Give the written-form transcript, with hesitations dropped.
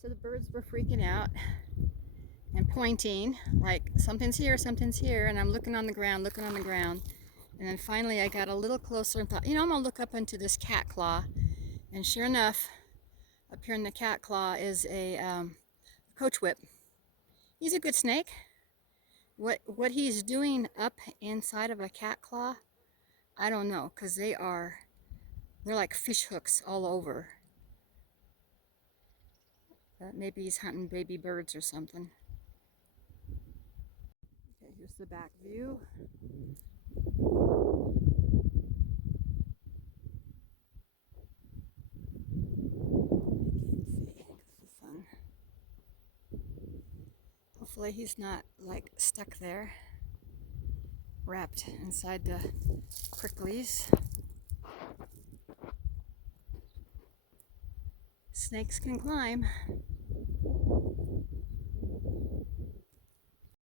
So the birds were freaking out and pointing like something's here, and I'm looking on the ground, and then finally I got a little closer and thought, I'm gonna look up into this cat claw, and sure enough, up here in the cat claw is a coach whip. He's a good snake. What he's doing up inside of a cat claw, I don't know, because they're like fish hooks all over. Maybe he's hunting baby birds or something. Okay, here's the back view. Hopefully he's not like stuck there, wrapped inside the pricklies. Snakes can climb.